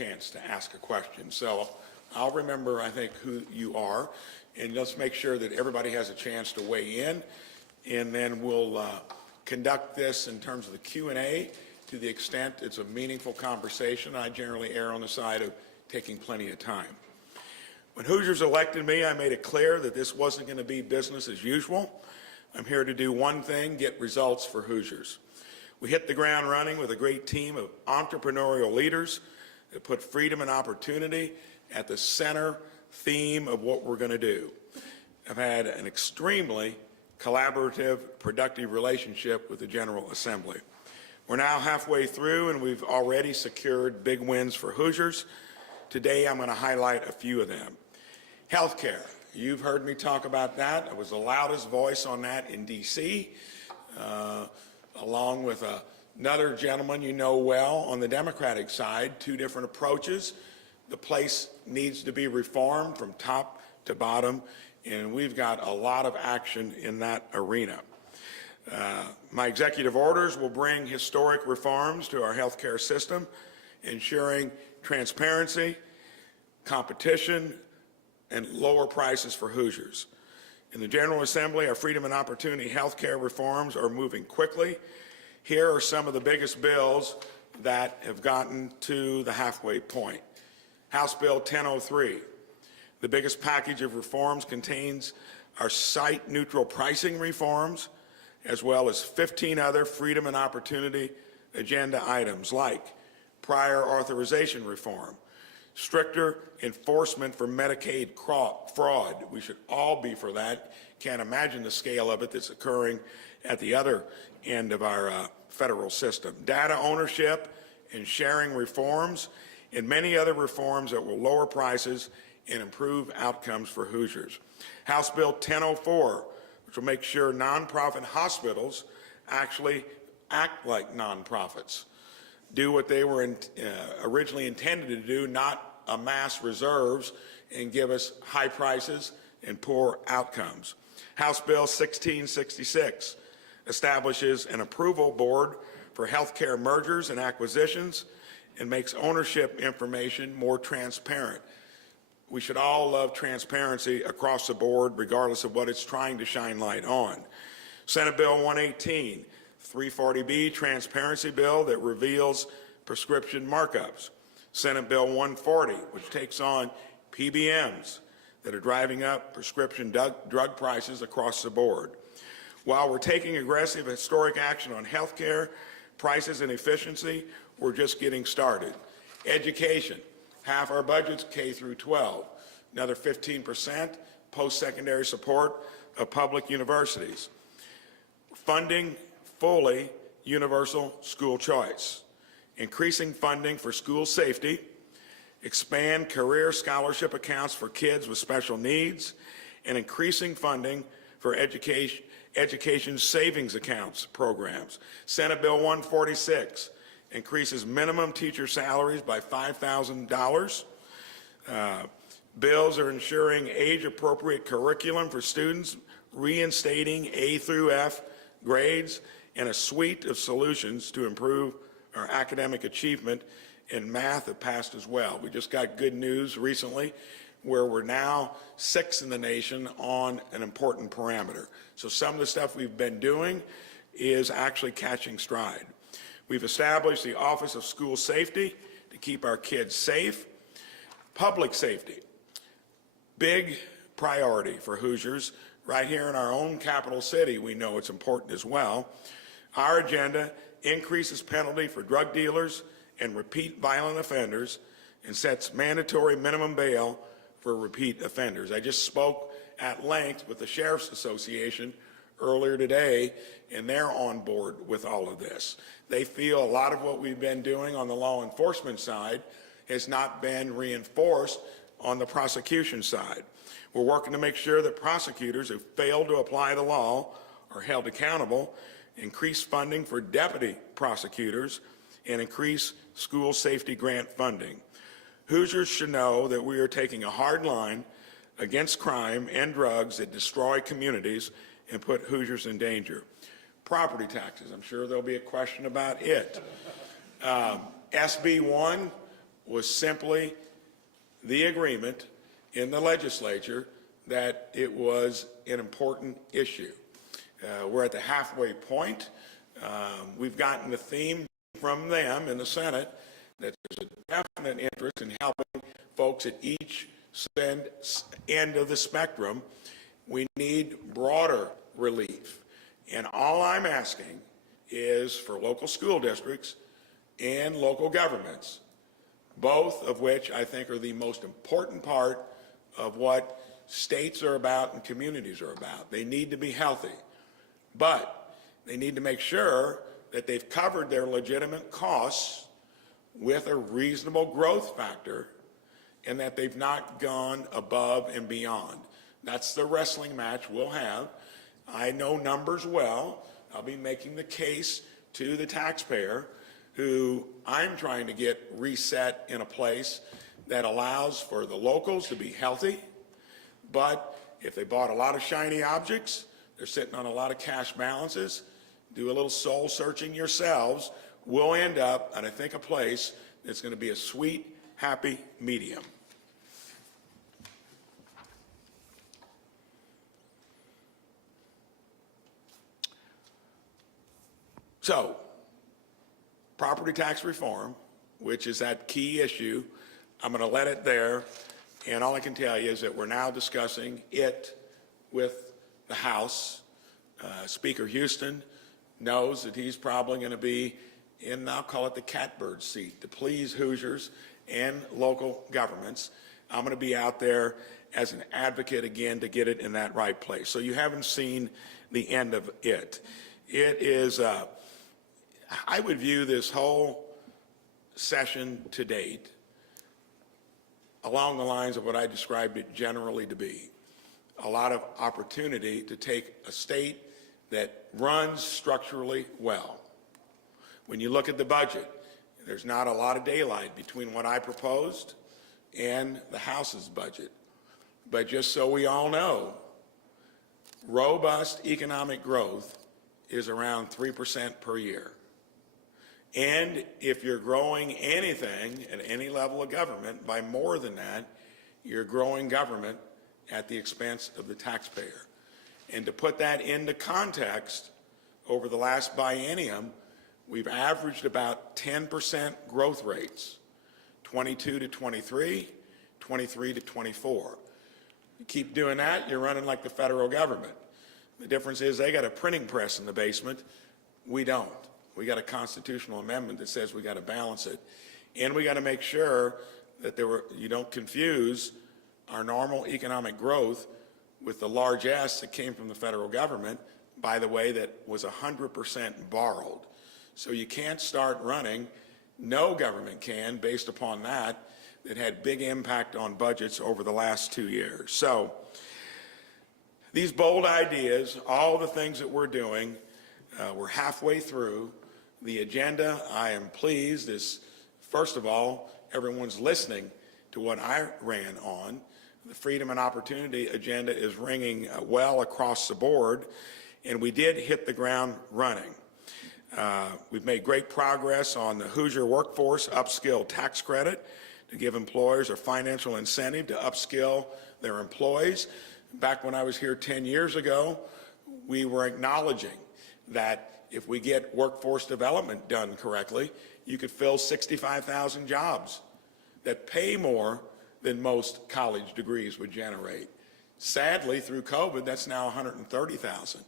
chance to ask a question. So I'll remember, I think, who you are, and let's make sure that everybody has a chance to weigh in, and then we'll conduct this in terms of the Q&A to the extent it's a meaningful conversation. I generally err on the side of taking plenty of time. When Hoosiers elected me, I made it clear that this wasn't going to be business as usual. I'm here to do one thing: get results for Hoosiers. We hit the ground running with a great team of entrepreneurial leaders that put freedom and opportunity at the center theme of what we're going to do. I've had an extremely collaborative, productive relationship with the General Assembly. We're now halfway through, and we've already secured big wins for Hoosiers. Today, I'm going to highlight a few of them. Healthcare. You've heard me talk about that. I was the loudest voice on that in D.C., along with another gentleman you know well on the Democratic side. Two different approaches. The place needs to be reformed from top to bottom, and we've got a lot of action in that arena. My executive orders will bring historic reforms to our healthcare system, ensuring transparency, competition, and lower prices for Hoosiers. In the General Assembly, our freedom and opportunity healthcare reforms are moving quickly. Here are some of the biggest bills that have gotten to the halfway point. House Bill 1003. The biggest package of reforms contains our site-neutral pricing reforms, as well as 15 other freedom and opportunity agenda items like prior authorization reform, stricter enforcement for Medicaid fraud. We should all be for that. Can't imagine the scale of it that's occurring at the other end of our federal system. Data ownership and sharing reforms, and many other reforms that will lower prices and improve outcomes for Hoosiers. House Bill 1004, which will make sure nonprofit hospitals actually act like nonprofits, do what they were originally intended to do, not amass reserves and give us high prices and poor outcomes. House Bill 1666 establishes an approval board for healthcare mergers and acquisitions and makes ownership information more transparent. We should all love transparency across the board, regardless of what it's trying to shine light on. Senate Bill 118, 340B transparency bill that reveals prescription markups. Senate Bill 140, which takes on PBMs that are driving up prescription drug prices across the board. While we're taking aggressive historic action on health care, prices, and efficiency, we're just getting started. Education. Half our budget's K through 12. Another 15% post-secondary support of public universities. Funding fully universal school choice. Increasing funding for school safety. Expand career scholarship accounts for kids with special needs. And increasing funding for education savings accounts programs. Senate Bill 146 increases minimum teacher salaries by $5,000. Bills are ensuring age-appropriate curriculum for students, reinstating A through F grades, and a suite of solutions to improve our academic achievement in math have passed as well. We just got good news recently where we're now 6th in the nation on an important parameter. So some of the stuff we've been doing is actually catching stride. We've established the Office of School Safety to keep our kids safe. Public safety, big priority for Hoosiers. Right here in our own capital city, we know it's important as well. Our agenda increases penalty for drug dealers and repeat violent offenders and sets mandatory minimum bail for repeat offenders. I just spoke at length with the Sheriff's Association earlier today, and they're on board with all of this. They feel a lot of what we've been doing on the law enforcement side has not been reinforced on the prosecution side. We're working to make sure that prosecutors who fail to apply the law are held accountable, increase funding for deputy prosecutors, and increase school safety grant funding. Hoosiers should know that we are taking a hard line against crime and drugs that destroy communities and put Hoosiers in danger. Property taxes, I'm sure there'll be a question about it. SB 1 was simply the agreement in the legislature that it was an important issue. We're at the halfway point. We've gotten the theme from them in the Senate that there's a definite interest in helping folks at each end of the spectrum. We need broader relief. And all I'm asking is for local school districts and local governments, both of which I think are the most important part of what states are about and communities are about. They need to be healthy, but they need to make sure that they've covered their legitimate costs with a reasonable growth factor and that they've not gone above and beyond. That's the wrestling match we'll have. I know numbers well. I'll be making the case to the taxpayer who I'm trying to get reset in a place that allows for the locals to be healthy, but if they bought a lot of shiny objects, they're sitting on a lot of cash balances, do a little soul searching yourselves, we'll end up at, I think, a place that's going to be a sweet, happy medium. So, property tax reform, which is that key issue, I'm going to let it there, and all I can tell you is that we're now discussing it with the House. Speaker Houston knows that he's probably going to be in, I'll call it the catbird seat, to please Hoosiers and local governments. I'm going to be out there as an advocate again to get it in that right place. So you haven't seen the end of it. It is, I would view this whole session to date along the lines of what I described it generally to be. A lot of opportunity to take a state that runs structurally well. When you look at the budget, there's not a lot of daylight between what I proposed and the House's budget. But just so we all know, robust economic growth is around 3% per year. And if you're growing anything at any level of government by more than that, you're growing government at the expense of the taxpayer. And to put that into context, over the last biennium, we've averaged about 10% growth rates, 22 to 23, 23 to 24. You keep doing that, you're running like the federal government. The difference is they got a printing press in the basement. We don't. We got a constitutional amendment that says we got to balance it. And we got to make sure that you don't confuse our normal economic growth with the large S that came from the federal government, by the way, that was 100% borrowed. So you can't start running, no government can, based upon that had big impact on budgets over the last 2 years. So these bold ideas, all the things that we're doing, we're halfway through. The agenda, I am pleased, is, first of all, everyone's listening to what I ran on. The freedom and opportunity agenda is ringing well across the board, and we did hit the ground running. We've made great progress on the Hoosier Workforce Upskill Tax Credit to give employers a financial incentive to upskill their employees. Back when I was here 10 years ago, we were acknowledging that if we get workforce development done correctly, you could fill 65,000 jobs that pay more than most college degrees would generate. Sadly, through COVID, that's now 130,000.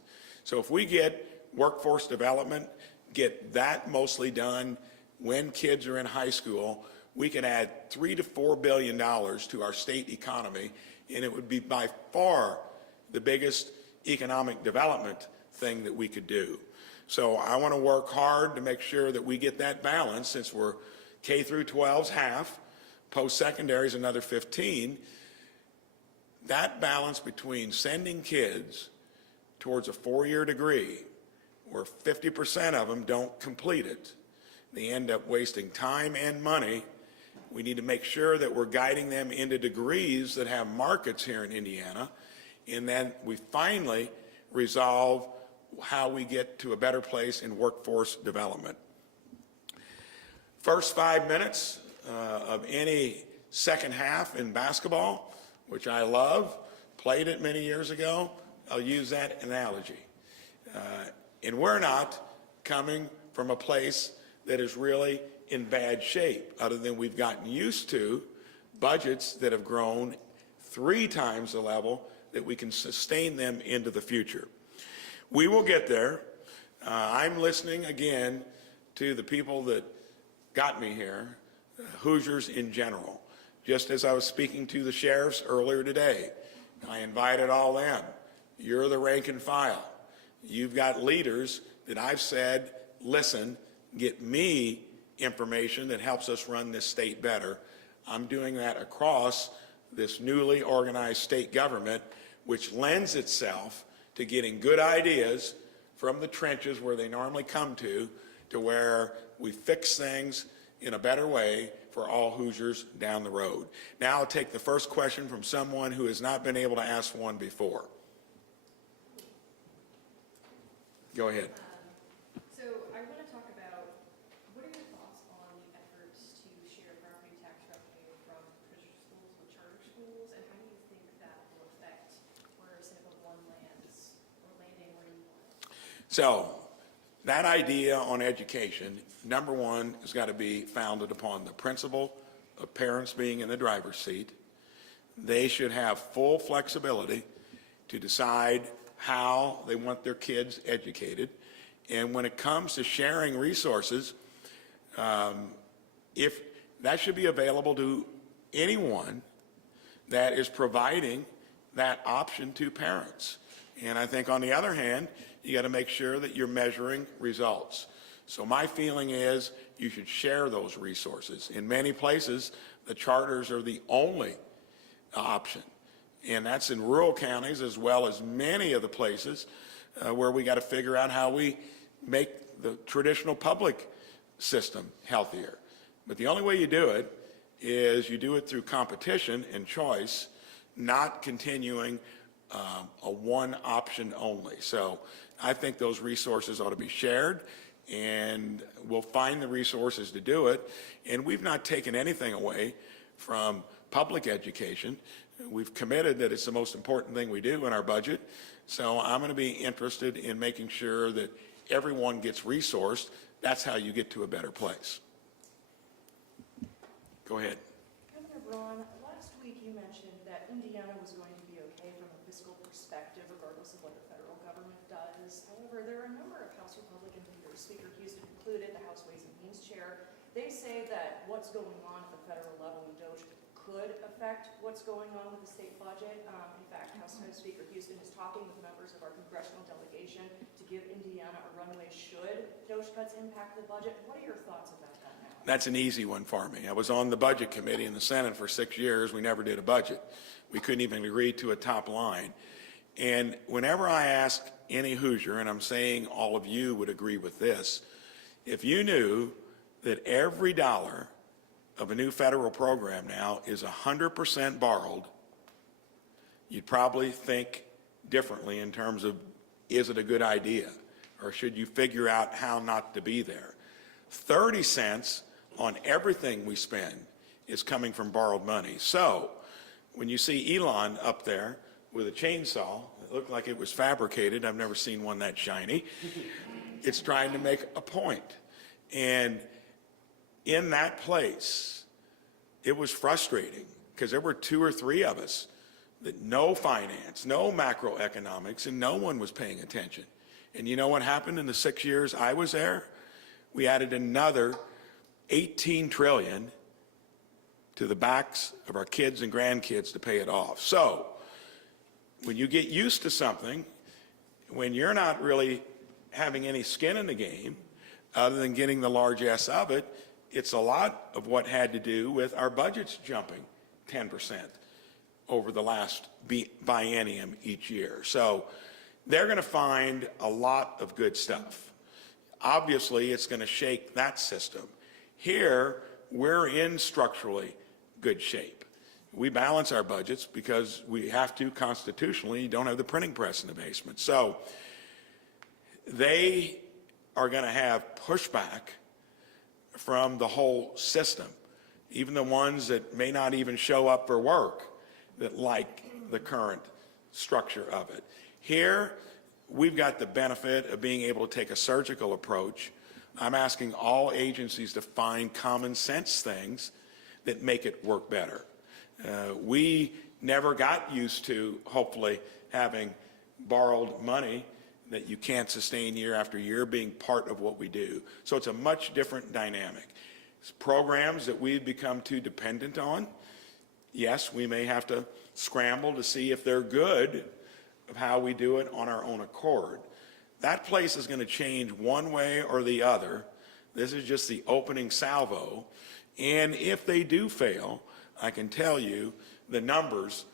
So if we get workforce development, get that mostly done when kids are in high school, we can add $3 to $4 billion to our state economy, and it would be by far the biggest economic development thing that we could do. So I want to work hard to make sure that we get that balance, since we're K through 12's half, post-secondary is another 15. That balance between sending kids towards a 4-year degree, where 50% of them don't complete it, they end up wasting time and money. We need to make sure that we're guiding them into degrees that have markets here in Indiana, and then we finally resolve how we get to a better place in workforce development. First 5 minutes, of any second half in basketball, which I love, played it many years ago, I'll use that analogy. And we're not coming from a place that is really in bad shape, other than we've gotten used to budgets that have grown 3 times the level that we can sustain them into the future. We will get there. I'm listening again to the people that got me here, Hoosiers in general. Just as I was speaking to the sheriffs earlier today, I invited all them. You're the rank and file. You've got leaders that I've said, listen, get me information that helps us run this state better. I'm doing that across this newly organized state government, which lends itself to getting good ideas from the trenches where they normally come to where we fix things in a better way for all Hoosiers down the road. Now I'll take the first question from someone who has not been able to ask one before. Go ahead. So I want to talk about, what are your thoughts on the efforts to share property tax revenue from Christian schools with charter schools, and how do you think that will affect where Senate Bill 1 lands, or landing where you want? So that idea on education, number one, has got to be founded upon the principle of parents being in the driver's seat. They should have full flexibility to decide how they want their kids educated. And when it comes to sharing resources, if that should be available to anyone that is providing that option to parents. And I think on the other hand, you got to make sure that you're measuring results. So my feeling is you should share those resources. In many places, the charters are the only option. And that's in rural counties as well as many of the places where we got to figure out how we make the traditional public system healthier. But the only way you do it is you do it through competition and choice, not continuing a one option only. So I think those resources ought to be shared, and we'll find the resources to do it. And we've not taken anything away from public education. We've committed that it's the most important thing we do in our budget. So I'm going to be interested in making sure that everyone gets resourced. That's how you get to a better place. Go ahead. Governor Braun, last week you mentioned that Indiana was going to be okay from a fiscal perspective, regardless of what the federal government does. However, there are a number of House Republican leaders, Speaker Houston included, the House Ways and Means Chair. They say that what's going on at the federal level in DOGE could affect what's going on with the state budget. In fact, House Speaker Houston is talking with members of our congressional delegation to give Indiana a runway should DOGE cuts impact the budget. What are your thoughts about that now? That's an easy one for me. I was on the budget committee in the Senate for 6 years. We never did a budget. We couldn't even agree to a top line. And whenever I ask any Hoosier, and I'm saying all of you would agree with this, if you knew that every dollar of a new federal program now is 100% borrowed, you'd probably think differently in terms of, is it a good idea? Or should you figure out how not to be there? 30 cents on everything we spend is coming from borrowed money. So when you see Elon up there with a chainsaw, it looked like it was fabricated. I've never seen one that shiny. It's trying to make a point. And in that place, it was frustrating because there were 2 or 3 of us that no finance, no macroeconomics, and no one was paying attention. And you know what happened in the 6 years I was there? We added another 18 trillion to the backs of our kids and grandkids to pay it off. So when you get used to something, when you're not really having any skin in the game, other than getting the largesse of it, it's a lot of what had to do with our budgets jumping 10% over the last biennium each year. So they're going to find a lot of good stuff. Obviously, it's going to shake that system. Here, we're in structurally good shape. We balance our budgets because we have to constitutionally. You don't have the printing press in the basement. So they are going to have pushback from the whole system. even the ones that may not even show up for work that like the current structure of it. Here, we've got the benefit of being able to take a surgical approach. I'm asking all agencies to find common sense things that make it work better. We never got used to, hopefully, having borrowed money that you can't sustain year after year being part of what we do. So it's a much different dynamic. It's programs that we've become too dependent on, yes, we may have to scramble to see if they're good of how we do it on our own accord. That place is going to change one way or the other. This is just the opening salvo. And if they do fail, I can tell you the numbers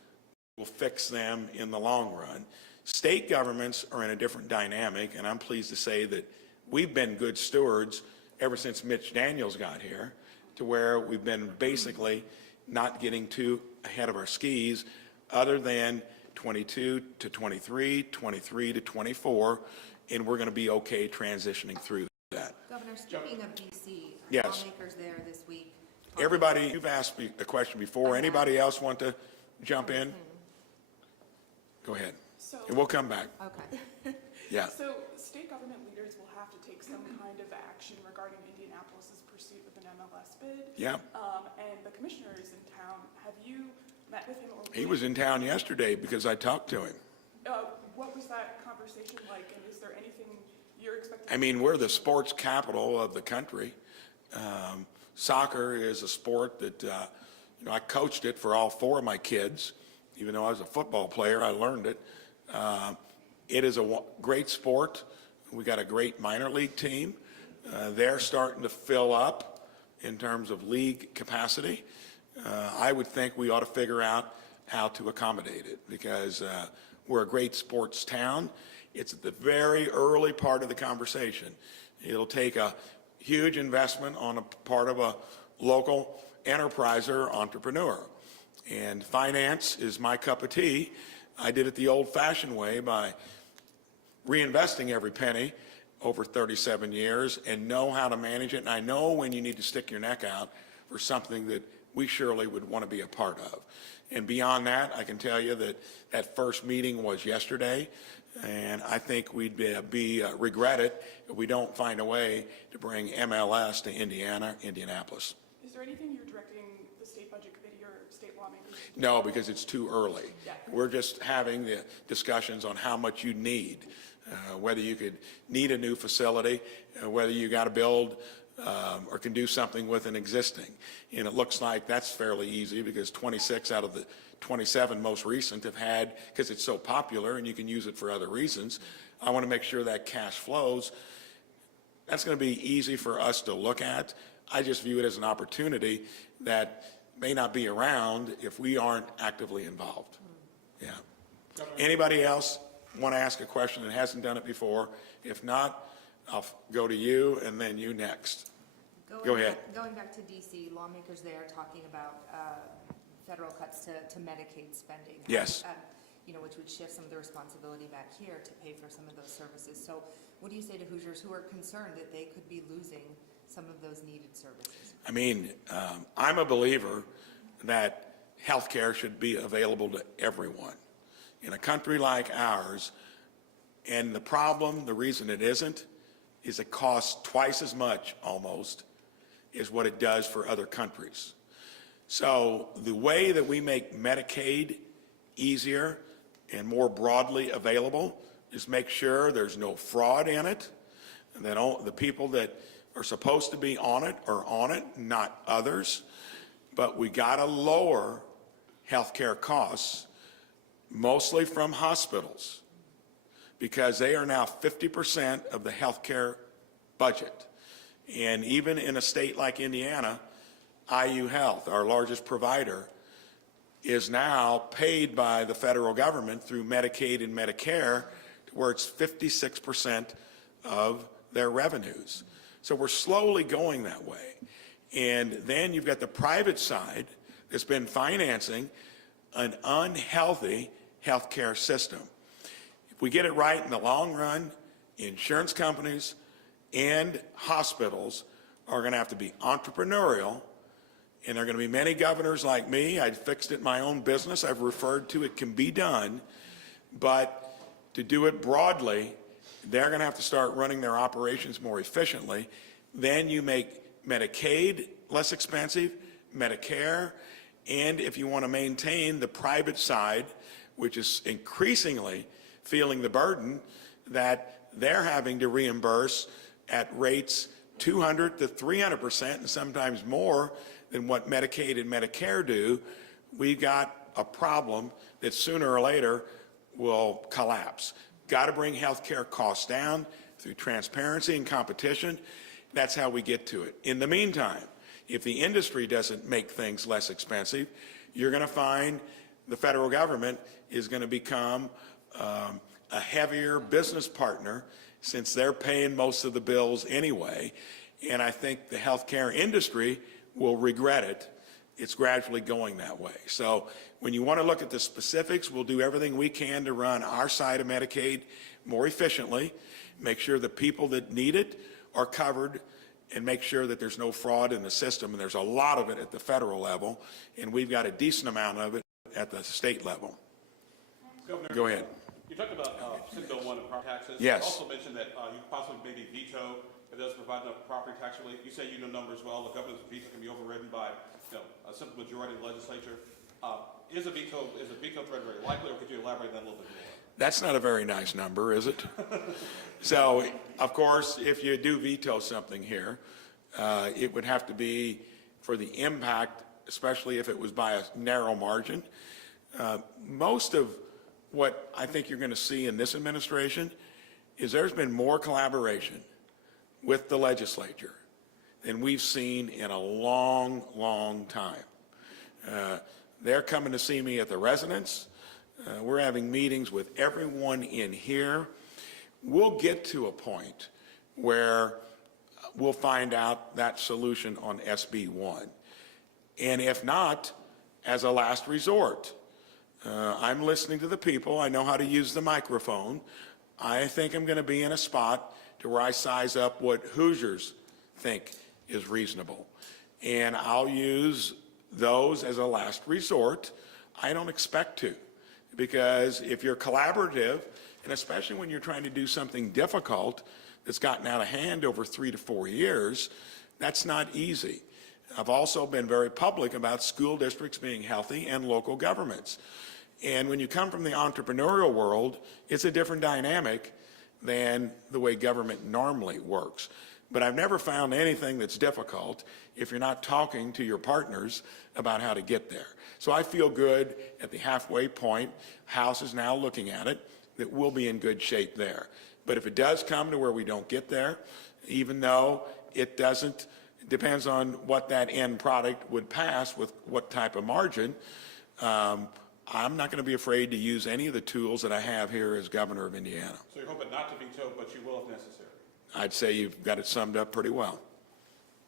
will fix them in the long run. State governments are in a different dynamic, and I'm pleased to say that we've been good stewards ever since Mitch Daniels got here, to where we've been basically not getting too ahead of our skis, other than 22 to 23, 23 to 24, and we're going to be okay transitioning through that. Governor, speaking of D.C., Yes. lawmakers there this week. Everybody, you've asked me a question before. Anybody else want to jump in? Go ahead. And we'll come back. Okay. Yeah. So state government leaders will have to take some kind of action regarding Indianapolis's pursuit of an MLS bid. Yeah. And the commissioner is in town. Have you met with him? Or He was in town yesterday because I talked to him. What was that conversation like, and is there anything you're expecting? I mean, we're the sports capital of the country. Soccer is a sport that, I coached it for all four of my kids. Even though I was a football player, I learned it. It is a great sport. We got a great minor league team. They're starting to fill up in terms of league capacity. I would think we ought to figure out how to accommodate it, because we're a great sports town. It's at the very early part of the conversation. It'll take a huge investment on a part of a local enterprise or entrepreneur. And finance is my cup of tea. I did it the old-fashioned way by reinvesting every penny over 37 years and know how to manage it. And I know when you need to stick your neck out for something that we surely would want to be a part of. And beyond that, I can tell you that that first meeting was yesterday, and I think we'd be regret it if we don't find a way to bring MLS to Indianapolis. Is there anything you're directing the state budget committee or state lawmakers to do? No, because it's too early. Yeah. We're just having the discussions on how much you need, whether you could need a new facility, whether you got to build or can do something with an existing. And it looks like that's fairly easy, because 26 out of the 27 most recent have had, because it's so popular and you can use it for other reasons. I want to make sure that cash flows. That's going to be easy for us to look at. I just view it as an opportunity that may not be around if we aren't actively involved. Yeah. Anybody else want to ask a question that hasn't done it before? If not, I'll go to you and then you next. Go ahead. Going back to D.C., lawmakers there talking about federal cuts to Medicaid spending. Yes. Which would shift some of the responsibility back here to pay for some of those services. So what do you say to Hoosiers who are concerned that they could be losing some of those needed services? I mean, I'm a believer that health care should be available to everyone. In a country like ours, and the reason it isn't, is it costs twice as much, almost, as what it does for other countries. So the way that we make Medicaid easier and more broadly available is make sure there's no fraud in it, and that all the people that are supposed to be on it are on it, not others. But we got to lower health care costs, mostly from hospitals, because they are now 50% of the health care budget. And even in a state like Indiana, IU Health, our largest provider, is now paid by the federal government through Medicaid and Medicare, where it's 56% of their revenues. So we're slowly going that way. And then you've got the private side that's been financing an unhealthy healthcare system. If we get it right in the long run, insurance companies and hospitals are going to have to be entrepreneurial And there are going to be many governors like me. I fixed it in my own business. I've referred to it can be done. But to do it broadly, they're going to have to start running their operations more efficiently. Then you make Medicaid less expensive, Medicare, and if you want to maintain the private side, which is increasingly feeling the burden that they're having to reimburse at rates 200 to 300% and sometimes more than what Medicaid and Medicare do, we've got a problem that sooner or later will collapse. Got to bring healthcare costs down through transparency and competition. That's how we get to it. In the meantime, if the industry doesn't make things less expensive, you're going to find the federal government is going to become a heavier business partner since they're paying most of the bills anyway. And I think the healthcare industry will regret it. It's gradually going that way. So when you want to look at the specifics, we'll do everything we can to run our side of Medicaid more efficiently, make sure the people that need it are covered, and make sure that there's no fraud in the system. And there's a lot of it at the federal level, and we've got a decent amount of it at the state level. Governor, Go ahead. you talked about Senate Bill 1 and property taxes. Yes. You also mentioned that you possibly maybe veto if it doesn't provide enough property tax relief. You say you know numbers well. The governor's veto can be overridden by a simple majority of the legislature. Is a veto threat very likely, or could you elaborate that a little bit more? That's not a very nice number, is it? So, of course, if you do veto something here, it would have to be for the impact, especially if it was by a narrow margin. Most of what I think you're going to see in this administration is there's been more collaboration with the legislature than we've seen in a long, long time. They're coming to see me at the residence. We're having meetings with everyone in here. We'll get to a point where we'll find out that solution on SB 1. And if not, as a last resort, I'm listening to the people. I know how to use the microphone. I think I'm going to be in a spot to where I size up what Hoosiers think is reasonable. And I'll use those as a last resort. I don't expect to, because if you're collaborative, and especially when you're trying to do something difficult that's gotten out of hand over 3 to 4 years, that's not easy. I've also been very public about school districts being healthy and local governments. And when you come from the entrepreneurial world, it's a different dynamic than the way government normally works. But I've never found anything that's difficult if you're not talking to your partners about how to get there. So I feel good at the halfway point. House is now looking at it, that we'll be in good shape there. But if it does come to where we don't get there, even though it doesn't, it depends on what that end product would pass with what type of margin, I'm not going to be afraid to use any of the tools that I have here as governor of Indiana. So you're hoping not to veto, but you will if necessary. I'd say you've got it summed up pretty well.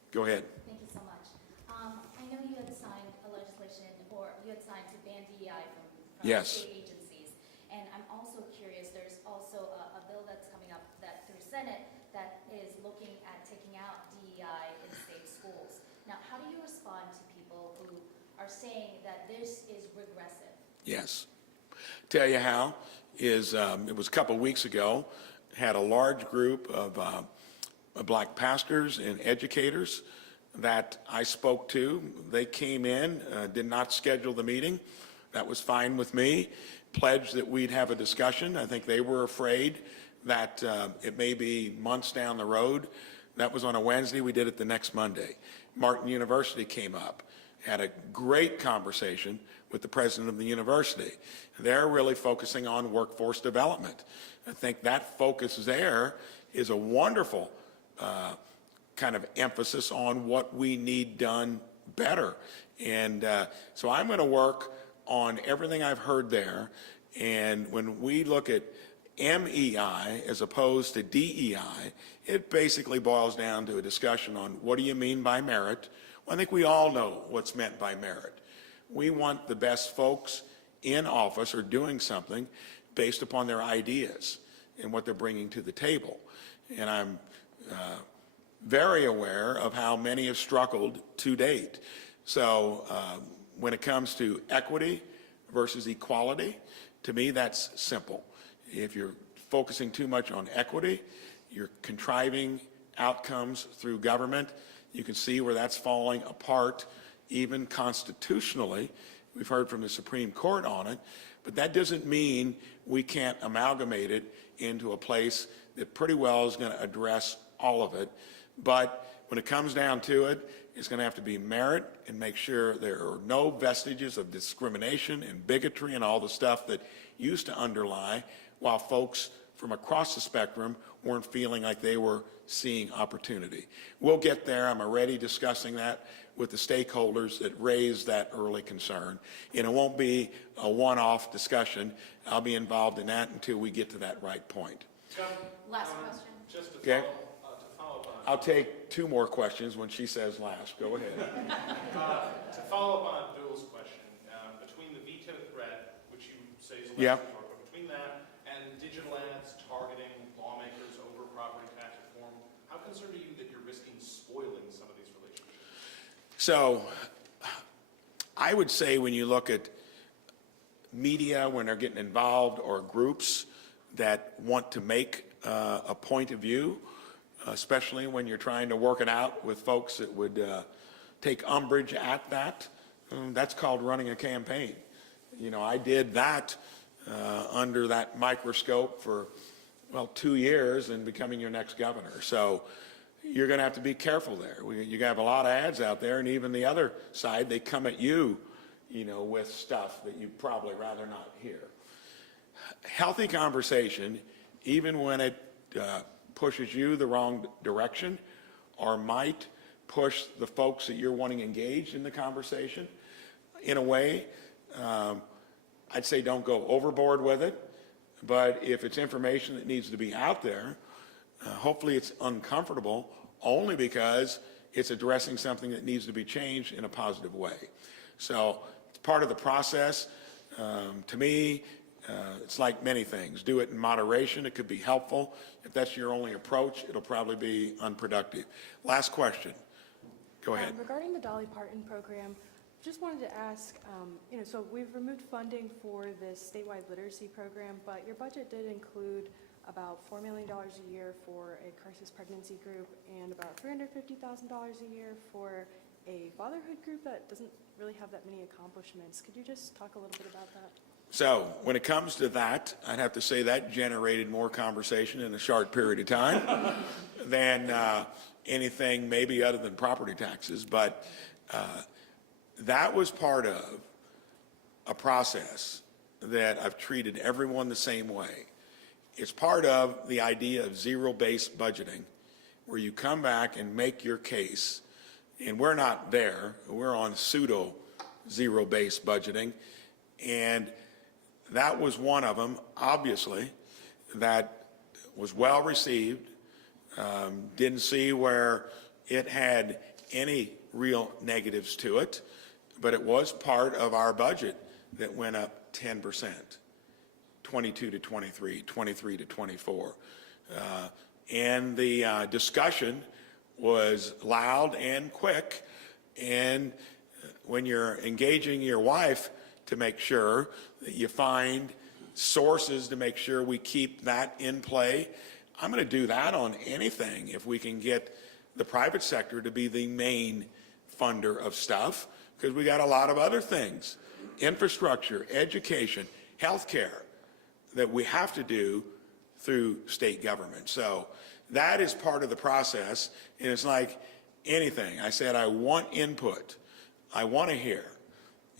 Go ahead. Thank you so much. I know you had signed a legislation, or you had signed to ban DEI from Yes. state agencies. And I'm also curious, there's also a bill that's coming up that through Senate that is looking at taking out DEI in state schools. Now, how do you respond to people who are saying that this is regressive? Yes. Tell you how is it was a couple of weeks ago, had a large group of black pastors and educators that I spoke to. They came in, did not schedule the meeting. That was fine with me. Pledged that we'd have a discussion. I think they were afraid that it may be months down the road. That was on a Wednesday. We did it the next Monday. Martin University came up, had a great conversation with the president of the university. They're really focusing on workforce development. I think that focus there is a wonderful kind of emphasis on what we need done better. And so I'm going to work on everything I've heard there. And when we look at MEI as opposed to DEI, it basically boils down to a discussion on what do you mean by merit. Well, I think we all know what's meant by merit. We want the best folks in office or doing something based upon their ideas and what they're bringing to the table. And I'm very aware of how many have struggled to date. So when it comes to equity versus equality, to me, that's simple. If you're focusing too much on equity, you're contriving outcomes through government. You can see where that's falling apart, even constitutionally. We've heard from the Supreme Court on it, but that doesn't mean we can't amalgamate it into a place that pretty well is going to address all of it. But when it comes down to it, it's going to have to be merit and make sure there are no vestiges of discrimination and bigotry and all the stuff that used to underlie, while folks from across the spectrum weren't feeling like they were seeing opportunity. We'll get there. I'm already discussing that with the stakeholders that raised that early concern. And it won't be a one-off discussion. I'll be involved in that until we get to that right point. Last question. Just to Okay. follow up on, I'll take 2 more questions when she says last. Go ahead. to follow up on Bill's question, between the veto threat, which you say is a Yeah. lesson for, but between that and digital ads targeting lawmakers over property tax reform, how concerned are you that you're risking spoiling some of these relationships? So I would say when you look at media, when they're getting involved, or groups that want to make a point of view, especially when you're trying to work it out with folks that would take umbrage at that, that's called running a campaign. You know, I did that under that microscope for, well, 2 years and becoming your next governor. So you're going to have to be careful there. You have a lot of ads out there, and even the other side, they come at you, you know, with stuff that you'd probably rather not hear. Healthy conversation, even when it pushes you the wrong direction or might push the folks that you're wanting engaged in the conversation in a way, I'd say don't go overboard with it. But if it's information that needs to be out there, hopefully it's uncomfortable only because it's addressing something that needs to be changed in a positive way. So it's part of the process. To me, it's like many things. Do it in moderation. It could be helpful. If that's your only approach, it'll probably be unproductive. Last question. Go ahead. Regarding the Dolly Parton program, just wanted to ask, so we've removed funding for this statewide literacy program, but your budget did include about $4 million a year for a crisis pregnancy group and about $350,000 a year for a fatherhood group that doesn't really have that many accomplishments. Could you just talk a little bit about that? So when it comes to that, I'd have to say that generated more conversation in a short period of time than anything maybe other than property taxes. But that was part of a process that I've treated everyone the same way. It's part of the idea of zero-based budgeting, where you come back and make your case. And we're not there. We're on pseudo zero-based budgeting. And that was one of them, obviously, that was well received. Didn't see where it had any real negatives to it, but it was part of our budget that went up 10%, 22 to 23, 23 to 24. And the discussion was loud and quick. And when you're engaging your wife to make sure that you find sources to make sure we keep that in play, I'm going to do that on anything if we can get the private sector to be the main funder of stuff, because we got a lot of other things, infrastructure, education, healthcare, that we have to do through state government. So that is part of the process, and it's like anything. I said I want input. I want to hear.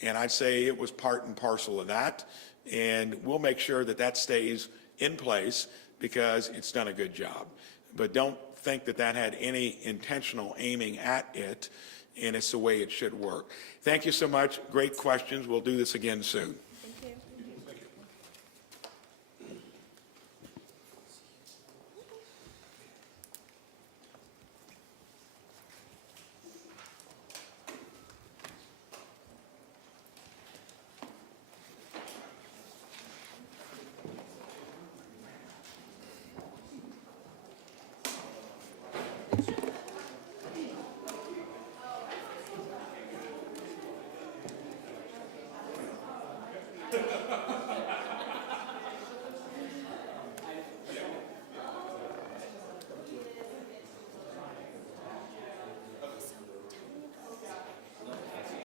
And I'd say it was part and parcel of that, and we'll make sure that that stays in place because it's done a good job. But don't think that that had any intentional aiming at it, and it's the way it should work. Thank you so much. Great questions. We'll do this again soon.